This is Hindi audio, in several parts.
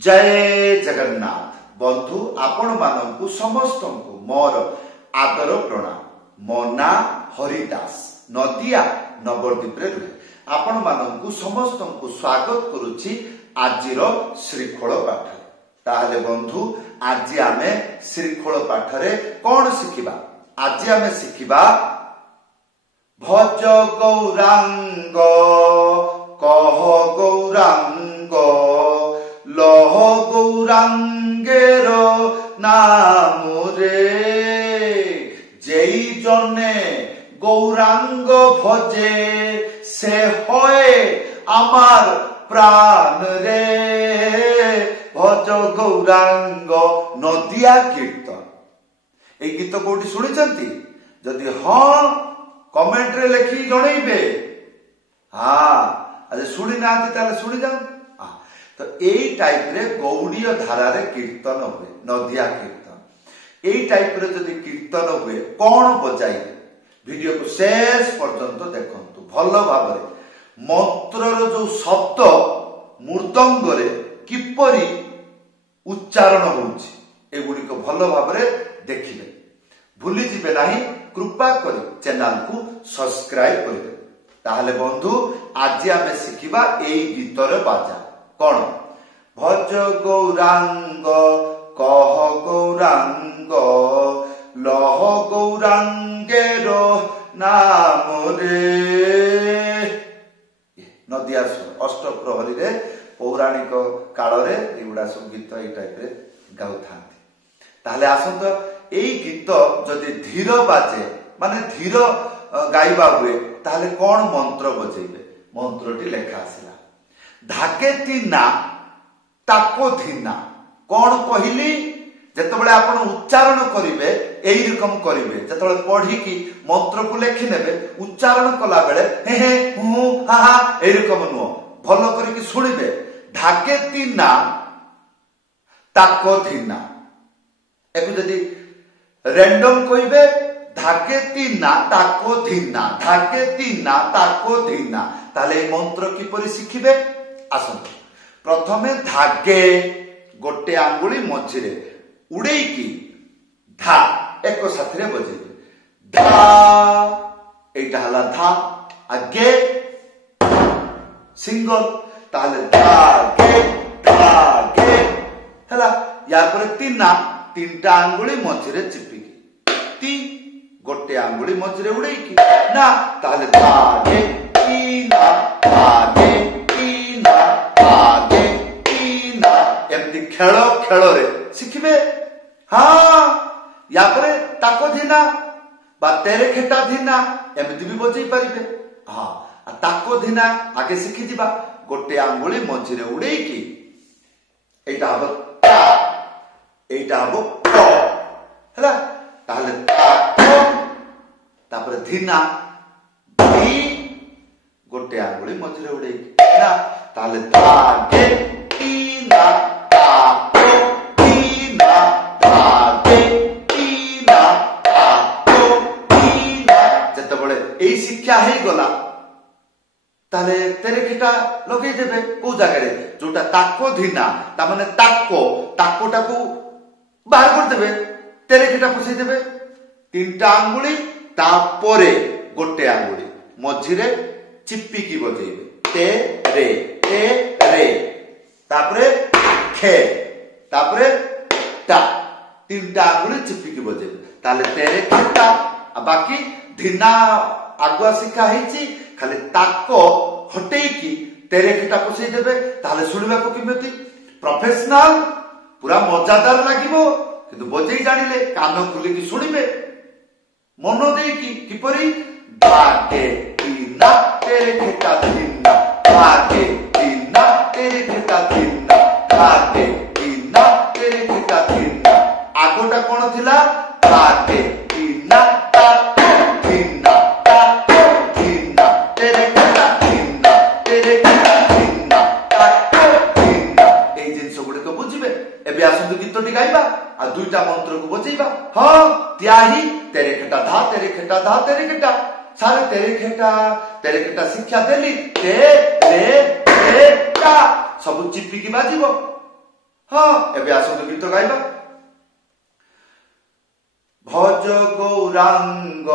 जय जगन्नाथ बंधु आपण मानू समस्त मोर आदर प्रणाम। मो ना हरिदास नदिया नवद्वीप रुहे आपण मानू समस्त स्वागत करुछि आजिर श्रीखोल पाठ। ताहले बंधु आज आमे श्रीखोल पाठरे कौन शिखिबा? आज आमे शिखिबा भज गौरांग कह गौरांग लह गौरांगेर नाम रे जेई जने गौरांग भजे से होए आमार प्राण रे भज गौरांग नदिया कीर्तन। ए गीत कोठी सुनिचंती? जदि हाँ कमेंट रे लिखि जणैबे। हाँ आज सुनी नांती ताले सुनी जान। तो एई टाइप रे गौड़ीय धारा रे कीर्तन हुए नदिया कीर्तन। एई टाइप रे जदि कीर्तन हुए कौन बजाइबे वीडियो को शेष पर्यंत देखंतु भल भाबरे। मंत्रर जो शब्द मृदंग रे किपरि उच्चारण होउछि एगुडी को भल भाबरे देखिबे। भूली जिबे नाही कृपा करी चैनल को सब्सक्राइब करिबे। ताहले बंधु आज आमे शिखिबा एई गीतर बाजा कौन? भज गौरांग कह गौरांग लह गौरांगेर नाम रे। नदिया अष्टप्रहरी रे पौराणिक काल रे एगुडा सब गीत एई टाइप रे गाउ थांती। ताहले आसंत एई गीत जदि धीर बाजे माने धीर गाइबा हुए ताहले कौन मंत्र बजेइबे? मंत्रटी लेखा आसिला धाके तीना ताको धीना। कौन कहली? जेतबेले आपण उच्चारण करिवे एई रकम करिवे। जेतबेले पढ़ी की मंत्र को लेखि नेबे उच्चारण कला बेले हे हे हु हा हा एई रकम नो भल करिकि सुनिबे। धाके तीना ताको धीना एकु जदि रैंडम कहिबे धाके तीना ताको धीना धाके तीना ताको धीना ताले मंत्र किपरि शिखिबे? आसंतु प्रथमे धागे गोटे आंगुली मझिरे उड़ेई की धा एक साथरे बजेबे। धा एटा हला धा आगे सिंगल ताले धागे धागे हला। या पर तीना तीनटा आंगुली मझिरे चिपिकी ती गोटे आंगुली मझिरे उड़ेई की ना ताले धागे तीना धागे एमती खेल खेल रे शिखिबे। हाँ या परे ताको धीना बा तेरे खेटा धीना एमती भी बजै परिबे। हाँ ताको धीना आगे शिखि दिबा गोटे आंगुली मझिरे उड़ेई की एटा हबो ता एटा हबो क हला। ताहले ताको तापर धीना धी गोटे आंगुली मझिरे उड़ेई ना ताहले धागे तीना ताको धीना धागे तीना ताको धीना। जेतबेले एई शिक्षा हे गला ताले तेरे खिटा लगे देबे को जगह रे जोटा ताको धीना ता माने ताको ताकोटा को बाहर कर देबे तेरे खिटा पुसै देबे। तीनटा आंगुली तापरे गोटे आंगुली मझिरे चिप्पी की बजेबे ते रे तापरे खे तापरे ता तीनटा आंगुली चिप्पी की बजेबे ताले तेरे खेता। बाकी धीना आगुआ शिखा हेची खाली ताको हटेई की तेरे खेता पसई देबे ताले सुनिबा को किमती प्रोफेशनल पूरा मजादार लागिबो। किंतु बजेई जानिले कान खुली की सुनिबे मन देई की किपरि धागे तीना तेरे खेता धीना धागे तीना तेरे खेता धीना धागे तीना तेरे खेता धीना। आगोटा कोन थिला? धागे तीना ताको धीना ताको धीना तेरे खेता धीना तेरे खेता धीना ताको धीना। एई जिंस गुडे को बुझिबे। एबे आसंतु गीतटी गाइबा आ दुईटा मंत्र को बजेइबा। हां त्याही तेरे खेता धा तेरे खेता धा तेरे खेता सारे तेरे खेटा शिक्षा देली ते रे ता सब चिप्पी की बाजिबो। हाँ एबे आसतु गीत गाइबा। भज गौरांग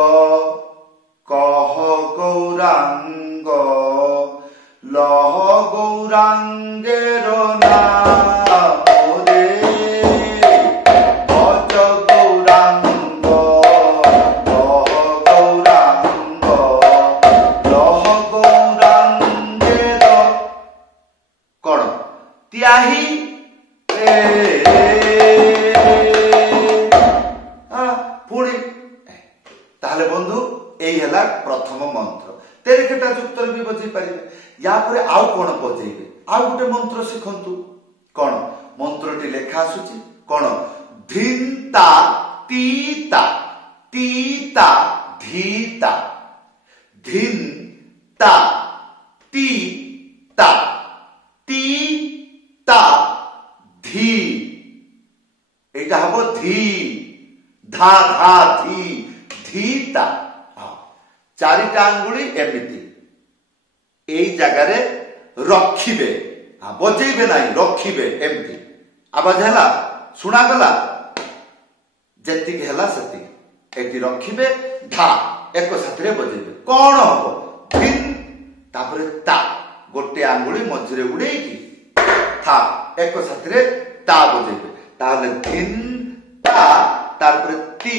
कह गौरांग लह गौरांगेर नाम रे। भज गौरांग कह गौरांग लह गौरांगेर कौन त्याही पुणी ताहले बंधु यही है प्रथम मंत्र। तेरे खेटा युक्त भी बजे पारे। या पर आउ कौन बजेबे आउ गोटे मंत्र शिखंतु। कौन मंत्रटी लेखा आसुची कौन धिंता तीता तीता धीता धिंता तीता तीता धी एटा हबो धी धा धा धी धीता। चारिटा आंगुली एमिति एई जगह रे रखिबे। बजेबे नहीं रखिबे एमती। आवाज हैला सुना गला जेतिक हैला सेतिक एटी रखिबे। धा एक साथरे बजेबे कौन हबो धिन तापरे ता गोटे आंगुली मझरे उड़ेकी था एक साथरे ता बजेबे। ताहले धिन ता तारपरे ती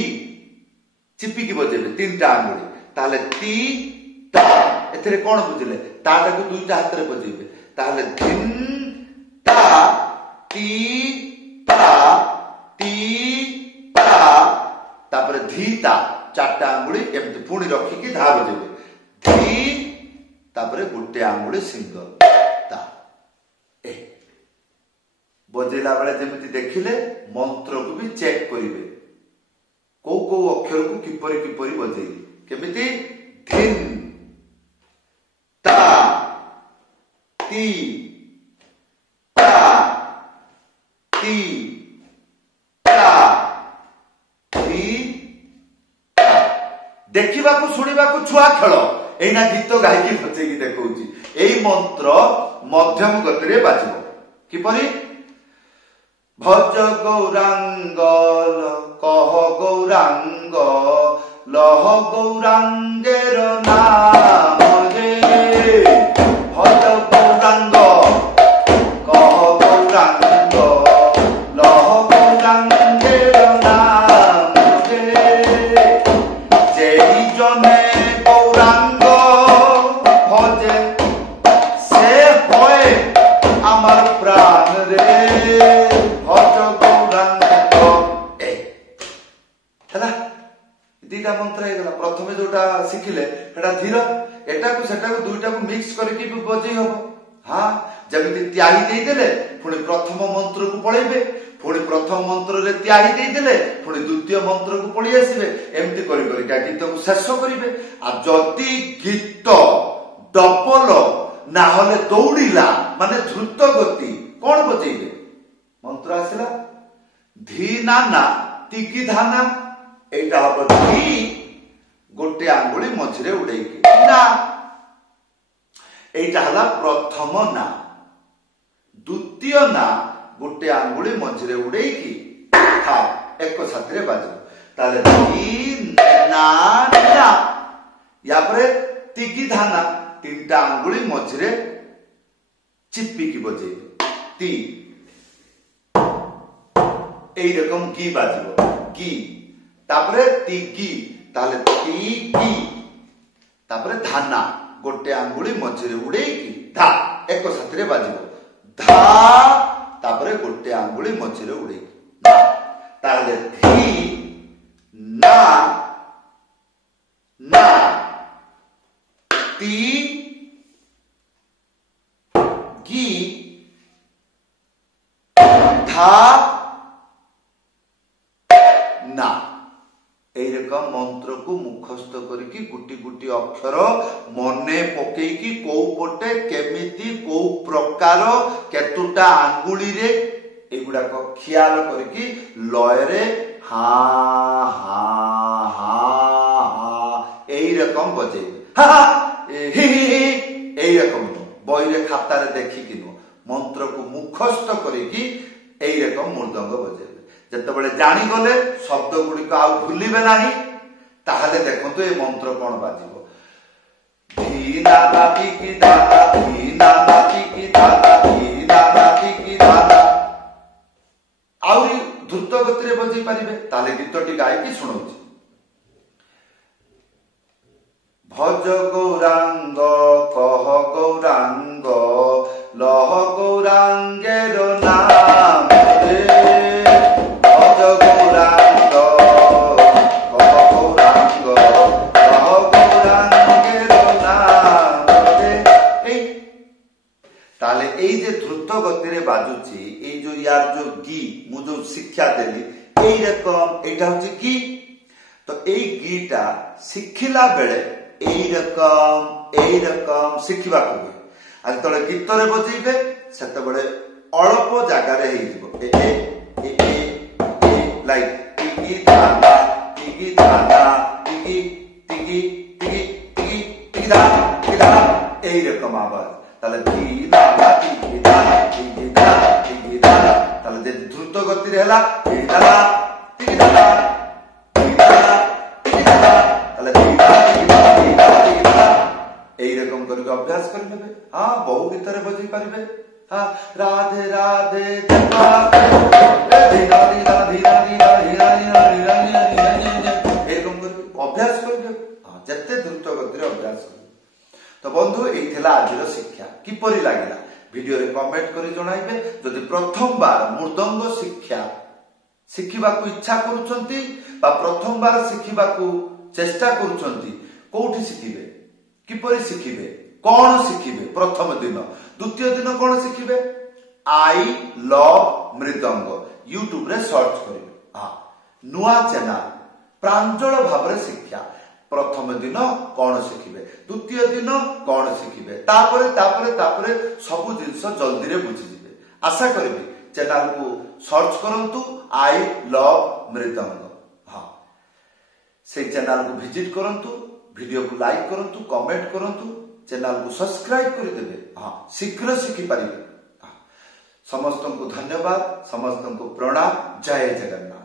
चिपिकी बजेबे तीनटा आंगुली। ताहले ती ता एथरे कोन बुझिले ताटा को दुईटा हाथ रे बजेबे। ताहले धिन ता ती ता तापरे धीता चारटा आंगुली एमती पुणी रखिकी धा बजेबे। धी तापरे गोटे आंगुली सिंह ता ए बजेला बेले जेमिति देखिले मंत्र को भी चेक करिवे को अक्षर को किपरि किपरि बजेइले केमिति धिन ता ती ता ती ता धी देखिबा को सुनिबा को छुआ खेल एना गीत गाइकी बजेकी देखौची। एई मंत्र मध्यम गति रे बाजिबो किपरि भज गौरांग कह गौरांग लह गौरांगेर नाम रे। भज गौरांग कह गौरांग लह गौरांगेर नाम रे। जेई जने गौरांग भजे से होए आमार प्राण रे। दीटा मंत्र हेगला प्रथमे जोटा शिखिले एटा धीर एटा को सेटा को दुईटा को मिक्स करके भी बजै हबो। हां जमिति त्याही दे देले पुणी प्रथम मंत्र को पळेबे पुणी प्रथम मंत्र रे त्याही दे देले पुणी द्वितीय मंत्र को पळी आसीबे एमति करि करि का गीत को शेष करिवे। आ जति गीत डबल ना होले दौड़िला माने द्रुत गति कोन बजैबे मंत्र आसिला धी नाना तिकी धाना एटा हबो धी गोटे आंगुली मझरे उड़ेकी ना एटा हला प्रथम ना। द्वितीय ना गोटे आंगुली मझरे उड़ेकी था एक साथरे बाजिबो। ताले धी ना ना या परे तिकी धाना तीनटा आंगुली मझरे चिप्पिकी बजेबे ती एई रकम की बाजिबो की तापरे तिकी ताले तिकी तापरे धाना गोटे आंगुली मझरे उड़ेकी धा एक साथरे बाजिबो धा तापरे गोटे आंगुली मझरे उड़ेकी ताले धी ना ना ती गी धा ना एरकम मंत्र को मुखस्थ करके गुटी गुटी अक्षर मने पकेकी को पटे केमिति को प्रकार केतुटा आंगुली रे एगुडा को ख्याल करके लय रे हा हा हा हा एरकम बजेबे हा हि एरकम बही रे खाता रे देखिकी मंत्र को मुखस्थ करके এই রকম মৃদঙ্গ বজাইবে। যেতবেলে জানিগলে শব্দ গুড়িক আউ ভুলিবে নাহি, তাহলে দেখন্তু এই মন্ত্র কোন বাজিব। ধি না না টিকি দানা, ধি না না টিকি দানা, ধি না না টিকি দানা। আউরি দ্রুত গতিরে বজাই পারিবে। তাহলে গীতটি গাইকি শুনাউছি। ভজ গৌরাঙ্গ কহ গৌরাঙ্গ লহ গৌরাঙ্গের নাম রে। ভজ গৌরাঙ্গ কহ গৌরাঙ্গ লহ গৌরাঙ্গের নাম রে। এই তাহলে এই যে দ্রুত গতিরে বাজুছি, এই যে ইয়ার যে গি মু যে শিক্ষা দেলি এই রকম, এইটা হচ্ছে গি। তো এই গিটা শিখিলা বেলে এইরকম শিখিବାକୁ ହୁଏ। আর যেতବେଳେ গীতরে বজাইবে সেতବେଳେ অল্প জায়গারে হইଯିବ। লাইক টিকি ধানা টিকি ধানা টিকি টিকি টিকি টিকি টিকি ধানা টিকি ধানা, এইরকম আওয়াজ। তাহলে ধি ধানা টিকি ধানা টিকি ধানা টিকি ধানা। তাহলে যে দ্রুত গতিরে হেলা ধি ধানা টিকি ধানা টিকি ধানা টিকি ধানা। তাহলে ধি ধানা টিকি ধানা টিকি ধানা টিকি ধানা এইরকম করে অভ্যাস করে নেবে। হ্যাঁ, বহু গীতরে বজাই পারিবে। হ্যাঁ, রাধে রাধে এরকম করে অভ্যাস করবে। যেতে দ্রুত গতিরে অভ্যাস করবে। তো বন্ধু, এই ଥିଲା আଜିର ଶିକ୍ଷା। কিপରି লাগিলা ভিডিওরে কমেন্ট করে জଣାইবে। যদি প্রথমবার মৃদঙ্গ শিক্ষা শিখিବାକୁ ইচ্ছা କରୁଛନ୍ତି বা প্রথমবার শিখিବାକୁ চেষ্টা କରୁଛନ୍ତି, কোউଠି শিখিবে, কিপরি শিখিবে, কোন শিখিবে, প্রথম দিন, দ্বিতীয় দিন কোন শিখিবে, আই লভ মৃদঙ্গ ইউট্যুব রে সর্চ করিবে। নুয়া চ্যানেল প্রাঞ্জল ভাবে শিক্ষা। প্রথম দিন কোন শিখিবে, দ্বিতীয় দিন কোন শিখিবে, তাপরে তাপরে তাপরে সবু জিনিস জলদি রে বুঝিଯିবে। আশা করিবি চ্যানেল কু সর্চ করন্তু আই লভ মৃদঙ্গ। হ্যাঁ, সেই চ্যানেল কু ভিজিট করন্তু, ভিডিও কু লাইক করন্তু, কমেন্ট করন্তু, চ্যানেল কু সবস্ক্রাইব করে দেবে। হ্যাঁ, শীঘ্র শিখি পারিবে। সমস্তଙ୍କୁ ଧନ୍ୟବାଦ, ସମସ୍ତଙ୍କୁ ପ୍ରଣାମ। ଜୟ ଜଗନ୍ନାଥ।